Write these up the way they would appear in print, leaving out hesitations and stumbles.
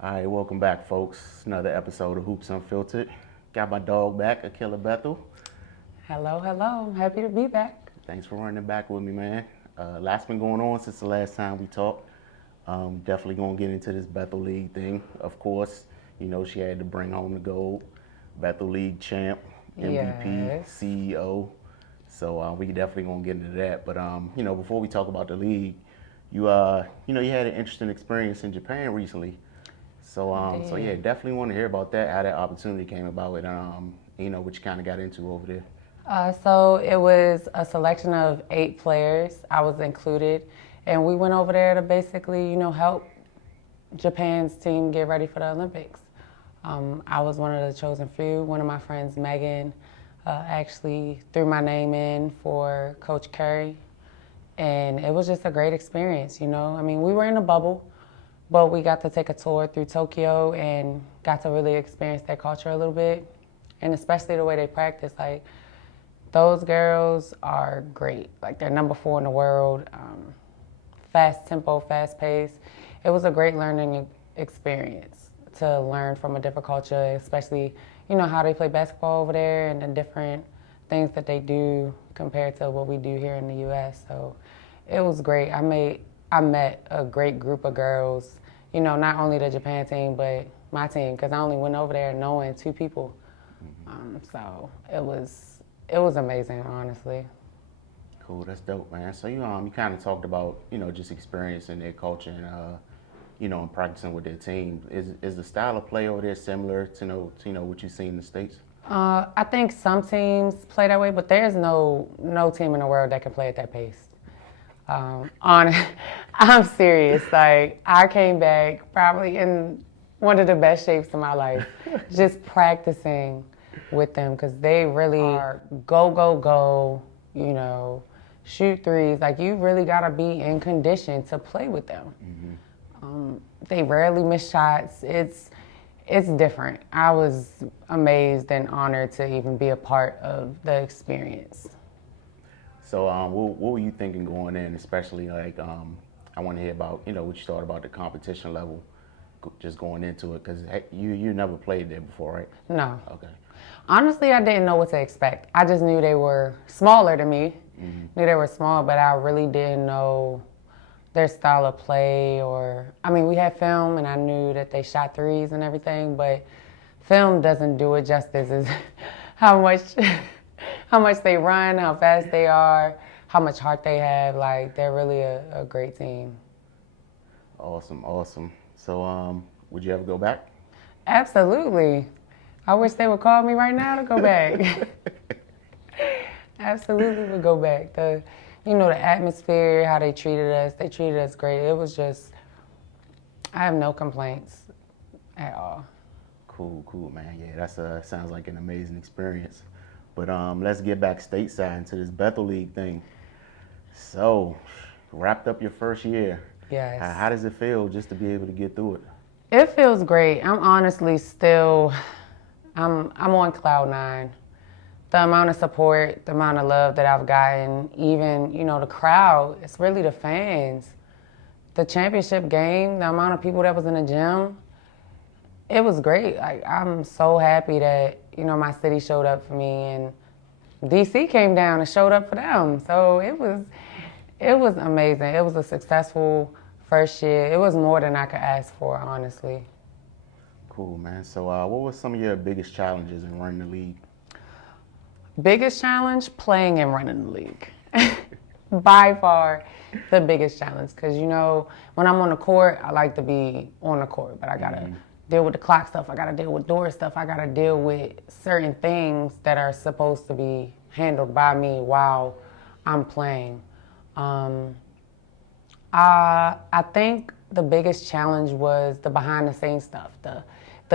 All right, welcome back, folks. Another episode of Hoops Unfiltered. Got my dog back, Akilah Bethel. Hello, hello. Happy to be back. Thanks for running back with me, man. Lots been going on since the last time we talked. Definitely gonna get into this Bethel League thing. Of course, she had to bring home the gold. Bethel League champ, MVP, Yes. CEO. So we definitely gonna get into that. But before we talk about the league, you had an interesting experience in Japan recently. So yeah, Did. definitely want to hear about that, how that opportunity came about, and what you kind of got into over there. So it was a selection of 8 players. I was included, and we went over there to basically, help Japan's team get ready for the Olympics. I was one of the chosen few. One of my friends, Megan, actually threw my name in for Coach Curry, and it was just a great experience. I mean, we were in a bubble, but we got to take a tour through Tokyo and got to really experience their culture a little bit, and especially the way they practice. Like, those girls are great. Like, they're number 4 in the world. Fast tempo, fast pace. It was a great learning experience to learn from a different culture, especially, how they play basketball over there and the different things that they do compared to what we do here in the U.S. So it was great. I met a great group of girls, not only the Japan team, but my team, because I only went over there knowing 2 people. So it was amazing, honestly. Cool, that's dope, man. So you kind of talked about just experiencing their culture and and practicing with their team. Is the style of play over there similar to what you see in the States? I think some teams play that way, but there's no team in the world that can play at that pace. On, I'm serious. Like, I came back probably in one of the best shapes of my life, just practicing with them, because they really are go go go. Shoot threes. Like, you really gotta be in condition to play with them. They rarely miss shots. It's different. I was amazed and honored to even be a part of the experience. So what were you thinking going in, especially like I want to hear about what you thought about the competition level, just going into it, because you never played there before, right? No. Okay. Honestly, I didn't know what to expect. I just knew they were smaller than me. Knew they were small, but I really didn't know their style of play. Or, I mean, we had film, and I knew that they shot threes and everything, but film doesn't do it justice. Is how much how much they run, how fast they are, how much heart they have. Like, they're really a great team. Awesome, awesome. So would you ever go back? Absolutely. I wish they would call me right now to go back. Absolutely would go back. The atmosphere, how they treated us great. It was just, I have no complaints at all. Cool, man. Yeah, that's sounds like an amazing experience. But let's get back stateside into this Bethel League thing. So, wrapped up your first year. Yes. How does it feel just to be able to get through it? It feels great. I'm honestly still, I'm on cloud 9. The amount of support, the amount of love that I've gotten, even, the crowd, it's really the fans. The championship game, the amount of people that was in the gym, it was great. Like, I'm so happy that, my city showed up for me, and DC came down and showed up for them. So it was amazing. It was a successful first year. It was more than I could ask for, honestly. Cool, man. So what was some of your biggest challenges in running the league? Biggest challenge, playing and running the league. By far the biggest challenge, because when I'm on the court, I like to be on the court, but I gotta deal with the clock stuff, I gotta deal with door stuff, I gotta deal with certain things that are supposed to be handled by me while I'm playing. I think the biggest challenge was the behind the scenes stuff, the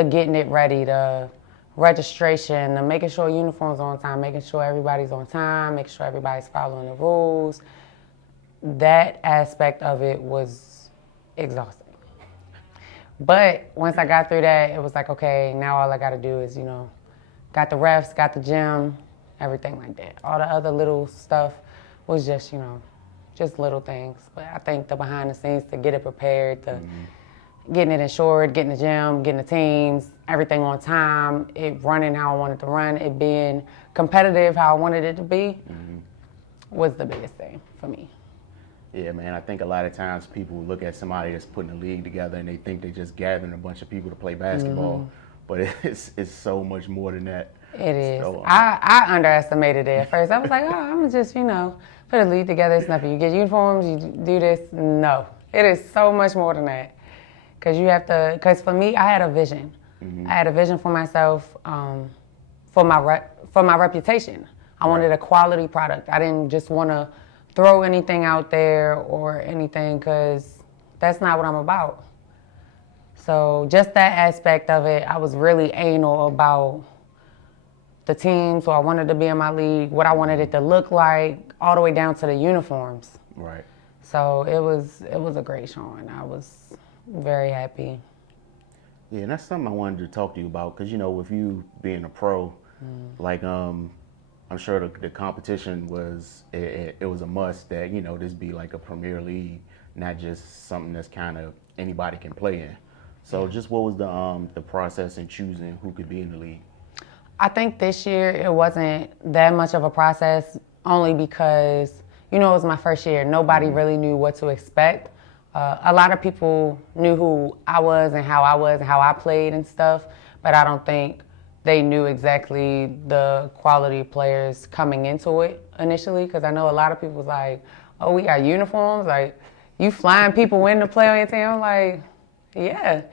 getting it ready, the registration, the making sure uniforms are on time, making sure everybody's on time, making sure everybody's following the rules. That aspect of it was exhausting. But once I got through that, it was like, okay, now all I got to do is, got the refs, got the gym, everything like that. All the other little stuff was just little things. But I think the behind the scenes, to get it prepared, to getting it insured, getting the gym, getting the teams, everything on time, it running how I wanted to run, it being competitive how I wanted it to be was the biggest thing for me. Yeah, man, I think a lot of times people look at somebody that's putting a league together and they think they're just gathering a bunch of people to play basketball, but it's so much more than that. It is. So, I underestimated it at first. I was like, oh, I'm just, put a league together. It's nothing. You get uniforms, you do this. No, it is so much more than that. Because you have to, because for me, I had a vision. I had a vision for myself, for my reputation. I wanted a quality product. I didn't just want to throw anything out there or anything, because that's not what I'm about. So just that aspect of it, I was really anal about the team, so I wanted to be in my league, what I wanted it to look like, all the way down to the uniforms. right. So it was a great showing. I was very happy. Yeah, and that's something I wanted to talk to you about because with you being a pro, like I'm sure the competition was it was a must that this be like a Premier League, not just something that's kind of anybody can play in. So just what was the process in choosing who could be in the league? I think this year it wasn't that much of a process, only because it was my first year. Nobody really knew what to expect. A lot of people knew who I was and how I played and stuff, but I don't think they knew exactly the quality players coming into it initially, because I know a lot of people was like, oh, we got uniforms, like you flying people in to play on your team. I'm like, yeah.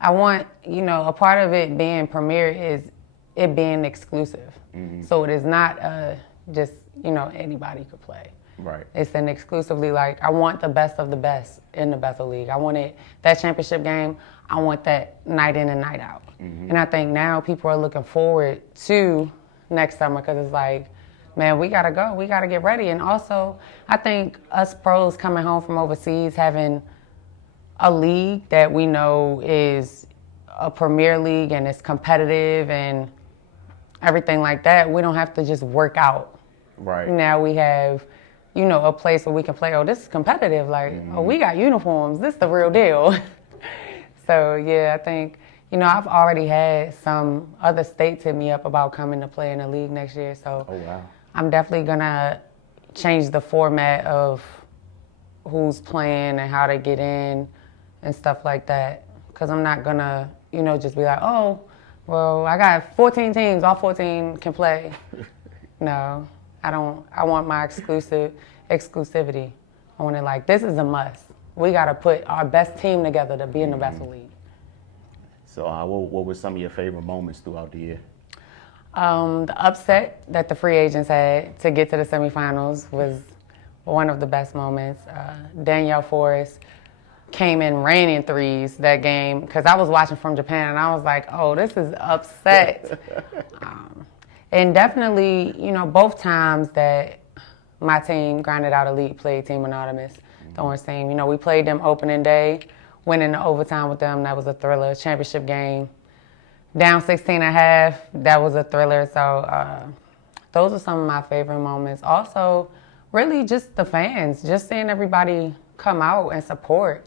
I want, a part of it being premier is it being exclusive. So it is not just, anybody could play. Right. It's an exclusively, like, I want the best of the best in the Bethel League. I wanted that championship game. I want that night in and night out. And I think now people are looking forward to next summer, because it's like, man, we got to go. We got to get ready. And also, I think us pros coming home from overseas, having a league that we know is a premier league and it's competitive and everything like that, we don't have to just work out. Right. Now we have, a place where we can play, oh, this is competitive. Like, oh, we got uniforms. This is the real deal. So, yeah, I think, I've already had some other states hit me up about coming to play in the league next year. So Oh, wow. I'm definitely going to change the format of who's playing and how to get in and stuff like that. Because I'm not going to, just be like, oh, well, I got 14 teams. All 14 can play. No. I want my exclusivity. I want it like, this is a must. We got to put our best team together to be in the Bethel League. So what were some of your favorite moments throughout the year? The upset that the free agents had to get to the semifinals was one of the best moments. Danielle Forrest came in raining threes that game, because I was watching from Japan and I was like, oh, this is upset. And definitely, both times that my team grinded out elite played Team Anonymous, the Orange team. We played them opening day, winning the overtime with them. That was a thriller. Championship game. Down 16.5, that was a thriller. So those are some of my favorite moments. Also, really just the fans, just seeing everybody come out and support.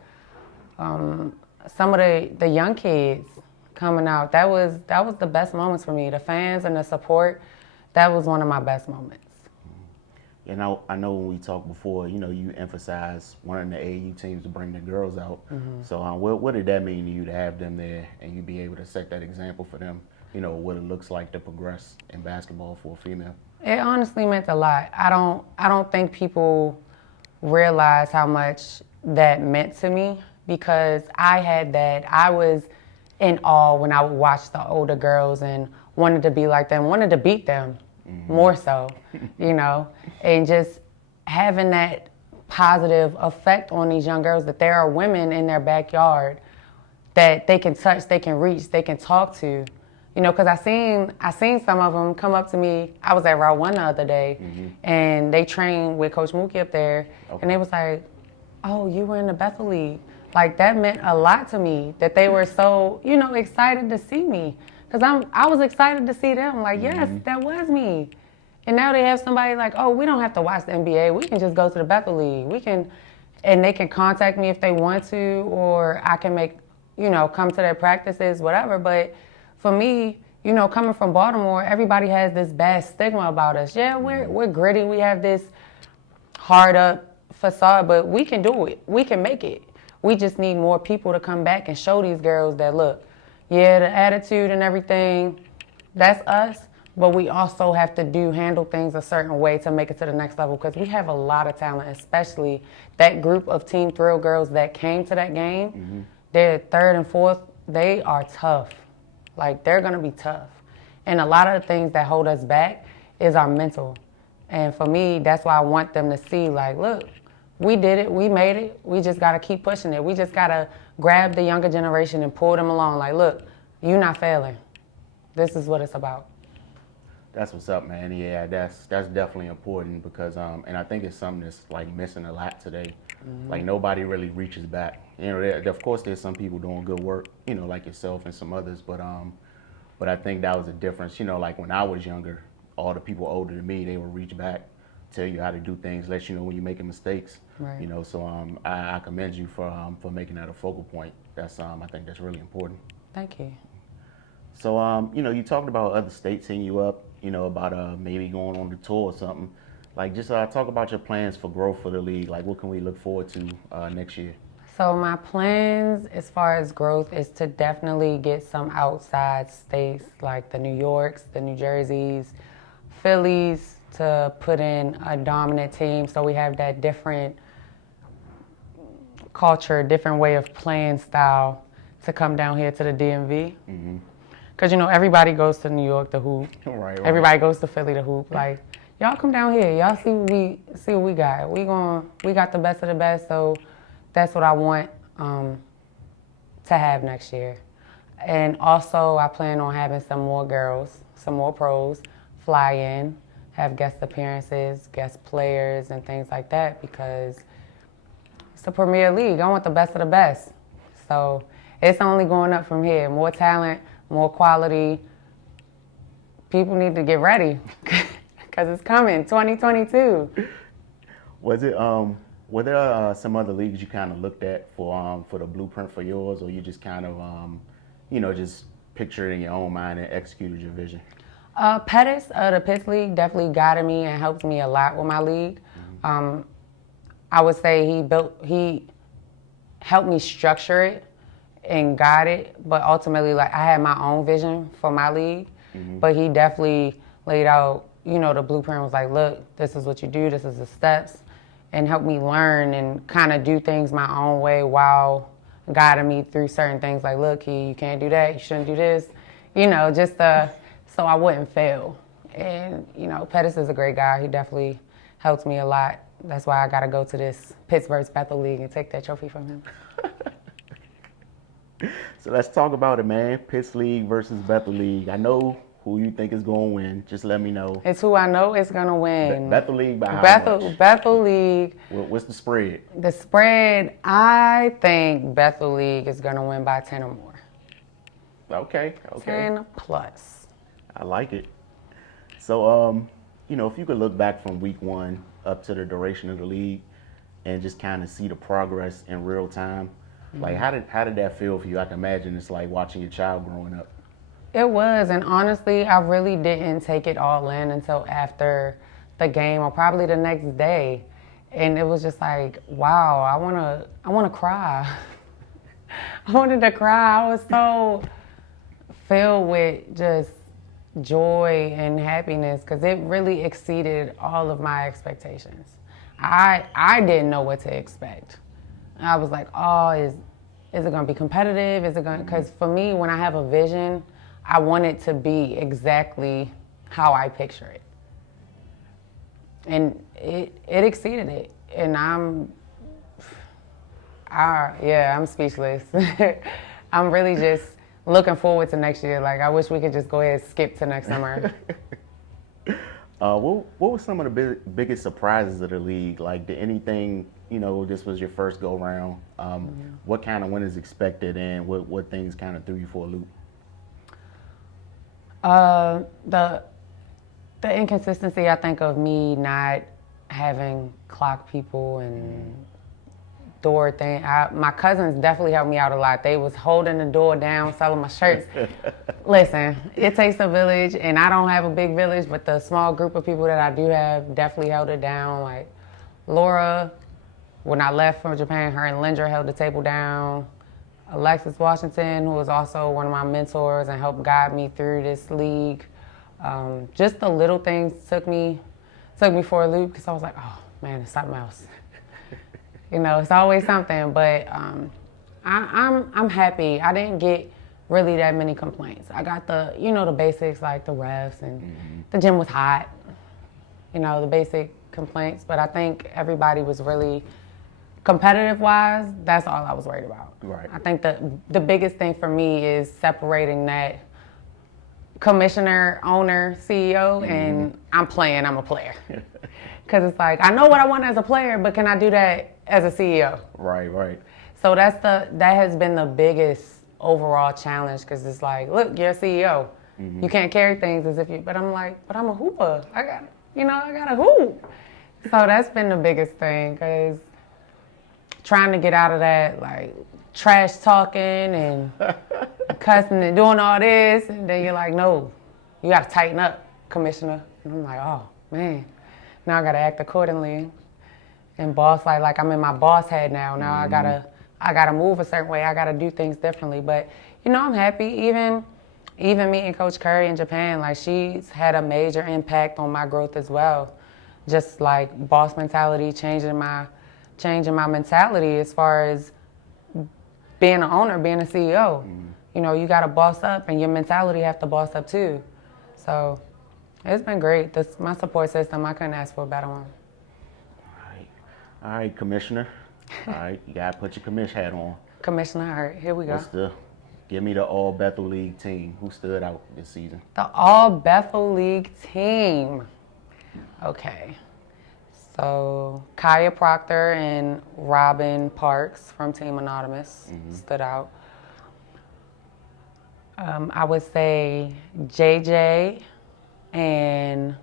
Some of the young kids coming out, that was the best moments for me. The fans and the support, that was one of my best moments. And I know when we talked before, you emphasized wanting the AAU teams to bring the girls out. So what did that mean to you to have them there and you be able to set that example for them, what it looks like to progress in basketball for a female? It honestly meant a lot. I don't think people realize how much that meant to me, because I had that. I was in awe when I would watch the older girls and wanted to be like them, wanted to beat them more so, and just having that positive effect on these young girls, that there are women in their backyard that they can touch, they can reach, they can talk to. Because I seen some of them come up to me. I was at Route 1 the other day, and they trained with Coach Mookie up there, and they was like, oh, you were in the Bethel League. Like, that meant a lot to me, that they were so, excited to see me. Because I was excited to see them. Like, yes, that was me. And now they have somebody like, oh, we don't have to watch the NBA. We can just go to the Bethel League. And they can contact me if they want to, or I can make, come to their practices, whatever. But for me, coming from Baltimore, everybody has this bad stigma about us. Yeah, we're gritty. We have this hard up facade, but we can do it. We can make it. We just need more people to come back and show these girls that, look, yeah, the attitude and everything, that's us, but we also have to handle things a certain way to make it to the next level, because we have a lot of talent, especially that group of Team Thrill girls that came to that game. They're third and fourth. They are tough. Like, they're going to be tough. And a lot of the things that hold us back is our mental. And for me, that's why I want them to see, like, look, we did it. We made it. We just got to keep pushing it. We just got to grab the younger generation and pull them along. Like, look, you're not failing. This is what it's about. That's what's up, man. Yeah, that's definitely important because, and I think it's something that's like missing a lot today. Like, nobody really reaches back. Of course, there's some people doing good work, like yourself and some others, but I think that was a difference. Like when I was younger, all the people older than me, they would reach back, tell you how to do things, let you know when you're making mistakes. Right. So I commend you for making that a focal point. That's I think that's really important. Thank you. So you talked about other states hitting you up, about maybe going on the tour or something. Like, just talk about your plans for growth for the league. Like, what can we look forward to next year? So my plans as far as growth is to definitely get some outside states like the New Yorks, the New Jerseys, Phillies, to put in a dominant team so we have that different culture, different way of playing style to come down here to the DMV. Because, everybody goes to New York to hoop. Right. Everybody goes to Philly to hoop. Like, y'all come down here. Y'all see what we got. We got the best of the best, so that's what I want to have next year. And also, I plan on having some more girls, some more pros fly in, have guest appearances, guest players, and things like that, because it's the Premier League. I want the best of the best. So it's only going up from here. More talent, more quality. People need to get ready because it's coming, 2022. Was it were there some other leagues you kind of looked at for the blueprint for yours, or you just kind of just pictured it in your own mind and executed your vision? Pettis, the Pitts League, definitely guided me and helped me a lot with my league. I would say he helped me structure it and guide it, but ultimately, like, I had my own vision for my league, but he definitely laid out, the blueprint. Was like, look, this is what you do, this is the steps, and helped me learn and kind of do things my own way while guiding me through certain things. Like, look, you can't do that, you shouldn't do this, just so I wouldn't fail. And, Pettis is a great guy. He definitely helped me a lot. That's why I got to go to this Pittsburgh's Bethel League and take that trophy from him. So let's talk about it, man. Pitts League versus Bethel League. I know who you think is going to win. Just let me know. It's who I know is going to win. Bethel League by how much? Bethel League. What's the spread? The spread, I think Bethel League is going to win by 10 or more. Okay. 10 plus. I like it. So, if you could look back from week one up to the duration of the league and just kind of see the progress in real time, like, how did that feel for you? I can imagine it's like watching your child growing up. It was, and honestly, I really didn't take it all in until after the game, or probably the next day. And it was just like, wow, I wanna cry. I wanted to cry. I was so filled with just joy and happiness because it really exceeded all of my expectations. I didn't know what to expect. I was like, oh, is it going to be competitive? Is it going? Because for me, when I have a vision, I want it to be exactly how I picture it, and it exceeded it. And I'm speechless. I'm really just looking forward to next year. Like, I wish we could just go ahead and skip to next summer. What were some of the biggest surprises of the league? Like, did anything, this was your first go round. What kind of winners expected, and what things kind of threw you for a loop? The inconsistency, I think, of me not having clock people and door thing, my cousins definitely helped me out a lot. They was holding the door down, selling my shirts. Listen, it takes a village, and I don't have a big village, but the small group of people that I do have definitely held it down. Like Laura, when I left from Japan, her and Lindra held the table down. Alexis Washington, who was also one of my mentors and helped guide me through this league. Just the little things took me for a loop because I was like, oh man, it's something else. You know, it's always something, but I'm happy. I didn't get really that many complaints. I got the basics like the refs and the gym was hot, the basic complaints, but I think everybody was really competitive-wise, that's all I was worried about. Right. I think the biggest thing for me is separating that commissioner, owner, CEO, and I'm a player. Because it's like, I know what I want as a player, but can I do that as a CEO? Right. So that has been the biggest overall challenge, because it's like, look, you're a CEO. You can't carry things as if but I'm a hooper. I got a hoop. So that's been the biggest thing, because trying to get out of that, like, trash talking and cussing and doing all this, and then you're like, no, you got to tighten up, commissioner. And I'm like, oh, man, now I got to act accordingly. And boss, like I'm in my boss head now. Now I gotta move a certain way. I got to do things differently. But, I'm happy. Even meeting Coach Curry in Japan, like, she's had a major impact on my growth as well. Just like boss mentality, changing my mentality as far as being an owner, being a CEO. You got to boss up, and your mentality have to boss up too. So it's been great. My support system, I couldn't ask for a better one. All right, Commissioner. All right, you got to put your commish hat on. Commissioner, all right, here we go. Give me the All Bethel League team. Who stood out this season? The All Bethel League team. Okay. So Kaya Proctor and Robin Parks from Team Anonymous stood out. I would say JJ and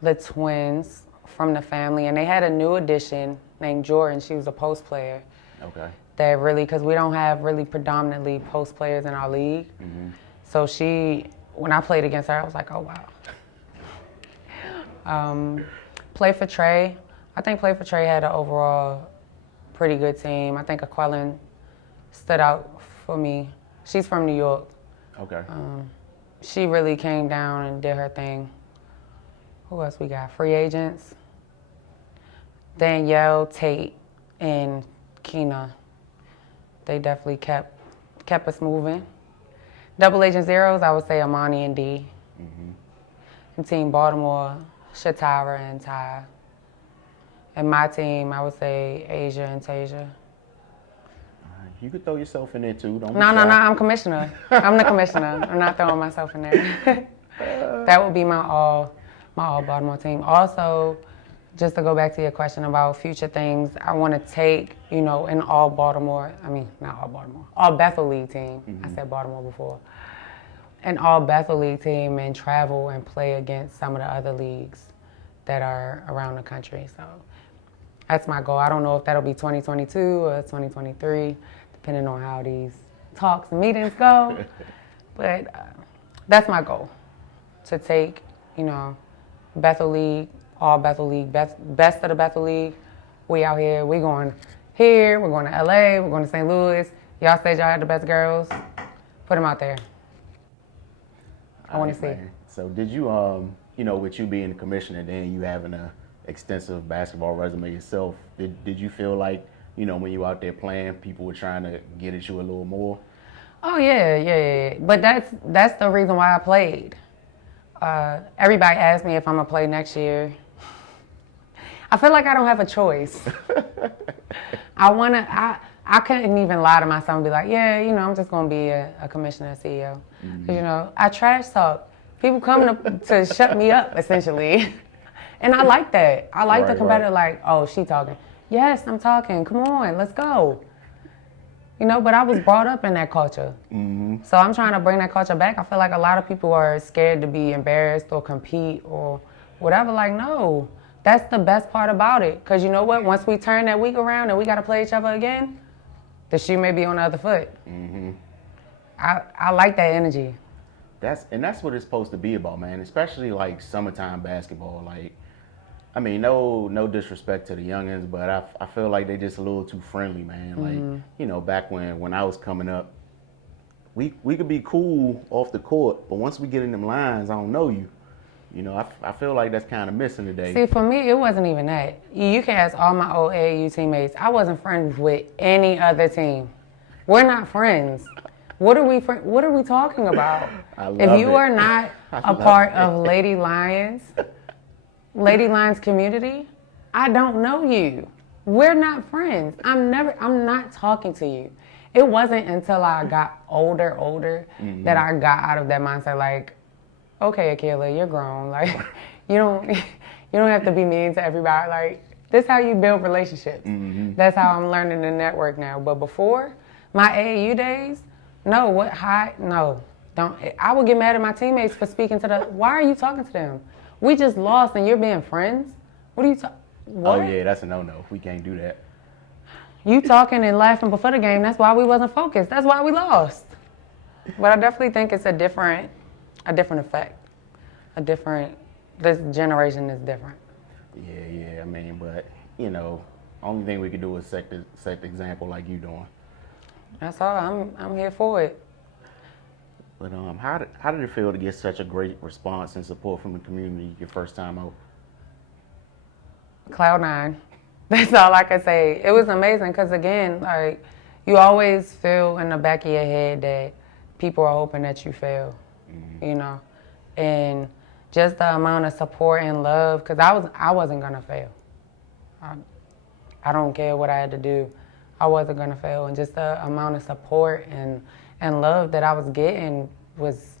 the twins from the family, and they had a new addition named Jordan. She was a post player. Okay. That really, because we don't have really predominantly post players in our league. So when I played against her, I was like, oh wow. Play for Trey. I think Play for Trey had an overall pretty good team. I think Akilah stood out for me. She's from New York. Okay. She really came down and did her thing. Who else we got? Free agents. Danielle, Tate, and Keena. They definitely kept us moving. Double Agent Zeros, I would say Amani and D. And Team Baltimore, Shatara and Ty. And my team, I would say Asia and Tasia. You could throw yourself in there too. Don't be No, shy. I'm commissioner. I'm the commissioner. I'm not throwing myself in there. That would be my all Baltimore team. Also, just to go back to your question about future things, I want to take, an all Bethel League team. I said Baltimore before. An all Bethel League team and travel and play against some of the other leagues that are around the country. So that's my goal. I don't know if that'll be 2022 or 2023, depending on how these talks and meetings go. But that's my goal, to take, Bethel League, all Bethel League, best of the Bethel League. We out here, we going here, we're going to LA, we're going to St. Louis. Y'all said y'all had the best girls. Put them out there. I want to see. So did you, with you being the commissioner, then you having an extensive basketball resume yourself, did you feel like, when you out there playing, people were trying to get at you a little more? Oh yeah. But that's the reason why I played. Everybody asked me if I'm gonna play next year. I feel like I don't have a choice. I couldn't even lie to myself and be like, yeah, I'm just gonna be a commissioner, CEO. I trash talk. People come to shut me up, essentially. And I like that. I like the competitor, like, oh, she talking. Yes, I'm talking. Come on, let's go. But I was brought up in that culture. So I'm trying to bring that culture back. I feel like a lot of people are scared to be embarrassed or compete or whatever. Like, no, That's the best part about it. Because you know what? Once we turn that week around and we got to play each other again, the shoe may be on the other foot. Mm-hmm. I like that energy. That's what it's supposed to be about, man. Especially like summertime basketball. Like, I mean, no disrespect to the youngins, but I feel like they just a little too friendly, man. Like, you know, back when I was coming up, we could be cool off the court, but once we get in them lines, I don't know you. You know, I feel like that's kind of missing today. See, for me, it wasn't even that. You can ask all my old AAU teammates. I wasn't friends with any other team. We're not friends. What are we talking about? I love If you it. are not a part of Lady Lions community, I don't know you. We're not friends. I'm not talking to you. It wasn't until I got older that I got out of that mindset. Like, okay, Akilah, you're grown. Like, you don't have to be mean to everybody. Like, this is how you build relationships. That's how I'm learning to network now. But before my AAU days, no, don't. I would get mad at my teammates for speaking to why are you talking to them? We just lost and you're being friends? What are you talking? Oh yeah, that's a no-no. We can't do that. You talking and laughing before the game, that's why we wasn't focused. That's why we lost. But I definitely think it's a different effect. This generation is different. Yeah. I mean, but you know, only thing we could do is set the example like you doing. That's all. I'm here for it. But how did it feel to get such a great response and support from the community your first time out? Cloud nine. That's all I can say. It was amazing because again, like you always feel in the back of your head that people are hoping that you fail, you know, and just the amount of support and love because I wasn't gonna fail. I don't care what I had to do. I wasn't gonna fail, and just the amount of support and love that I was getting was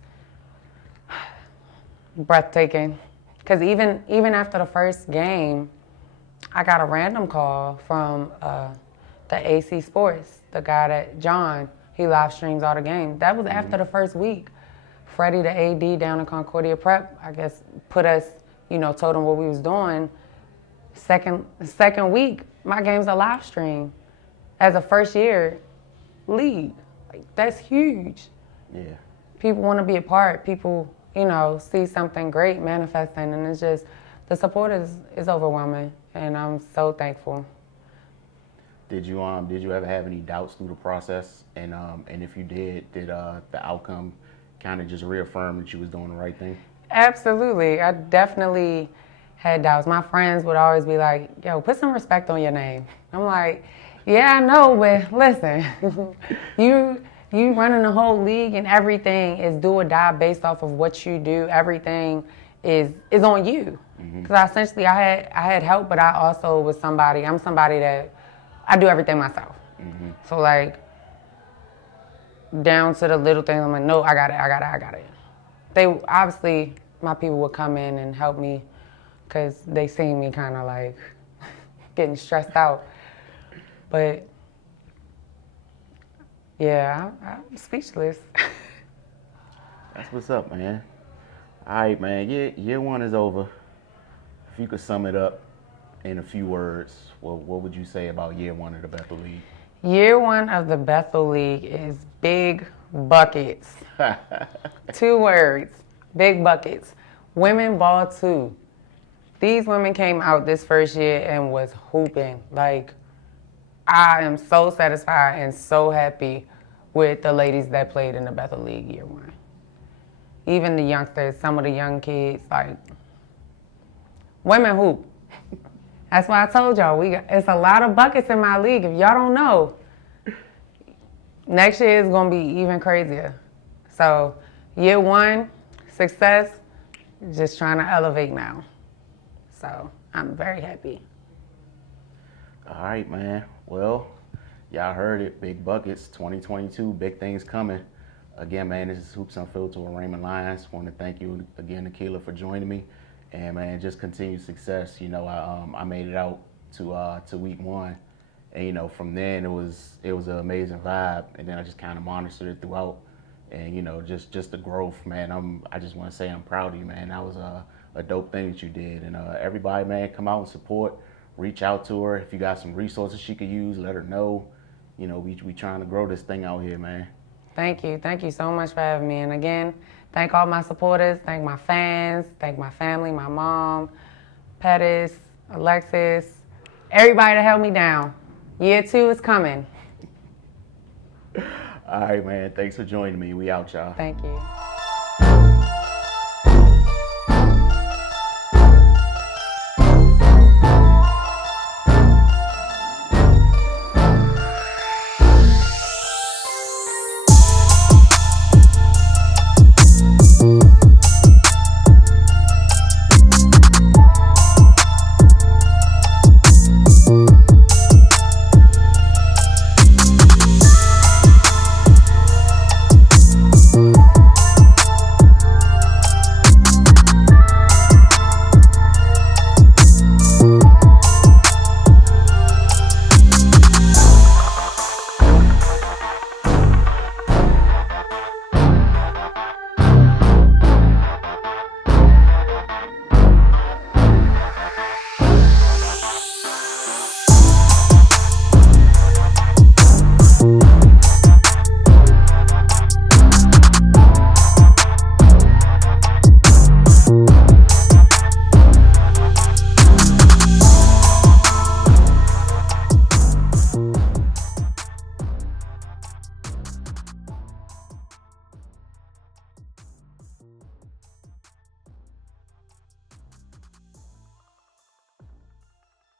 breathtaking. Because even after the first game, I got a random call from the AC Sports, the guy that John, he live streams all the games. That was after the first week. Freddie, the AD down in Concordia Prep, I guess put us, told him what we was doing. Second week, my game's a live stream as a first year league. Like, that's huge. Yeah. People want to be a part. People, see something great manifesting, and it's just the support is overwhelming, and I'm so thankful. Did you ever have any doubts through the process? And if you did the outcome kind of just reaffirm that you was doing the right thing? Absolutely. I definitely had doubts. My friends would always be like, yo, put some respect on your name. I'm like, yeah, I know, but listen, you running the whole league and everything is do or die based off of what you do. Everything is on you. Because I had help, but I also was I'm somebody that I do everything myself. So like down to the little things, I'm like, no, I got it. They obviously, my people would come in and help me because they seen me kind of like getting stressed out. But yeah, I'm speechless. That's what's up, man. All right, man. Year one is over. If you could sum it up in a few words, what would you say about year one of the Bethel League? Year one of the Bethel League is big buckets. 2 words, big buckets. Women ball 2. These women came out this first year and was hooping. Like, I am so satisfied and so happy with the ladies that played in the Bethel League year one. Even the youngsters, some of the young kids, like, women hoop. That's why I told y'all, it's a lot of buckets in my league. If y'all don't know, next year is gonna be even crazier. So year one, success, just trying to elevate now. So I'm very happy. All right, man. Well, y'all heard it. Big buckets, 2022, big things coming. Again, man, this is Hoops Unfiltered with Raymond Lyons. Want to thank you again, Akilah, for joining me. And man, just continued success. I made it out to week one, and from then it was an amazing vibe. And then I just kind of monitored it throughout, and just the growth, man. I just want to say I'm proud of you, man. That was a dope thing that you did. And everybody, man, come out and support. Reach out to her. If you got some resources she could use, let her know. You know, we trying to grow this thing out here, man. Thank you. Thank you so much for having me. And again, thank all my supporters, thank my fans, thank my family, my mom, Pettis, Alexis, everybody that held me down. Year 2 is coming. All right, man. Thanks for joining me. We out, y'all. Thank you.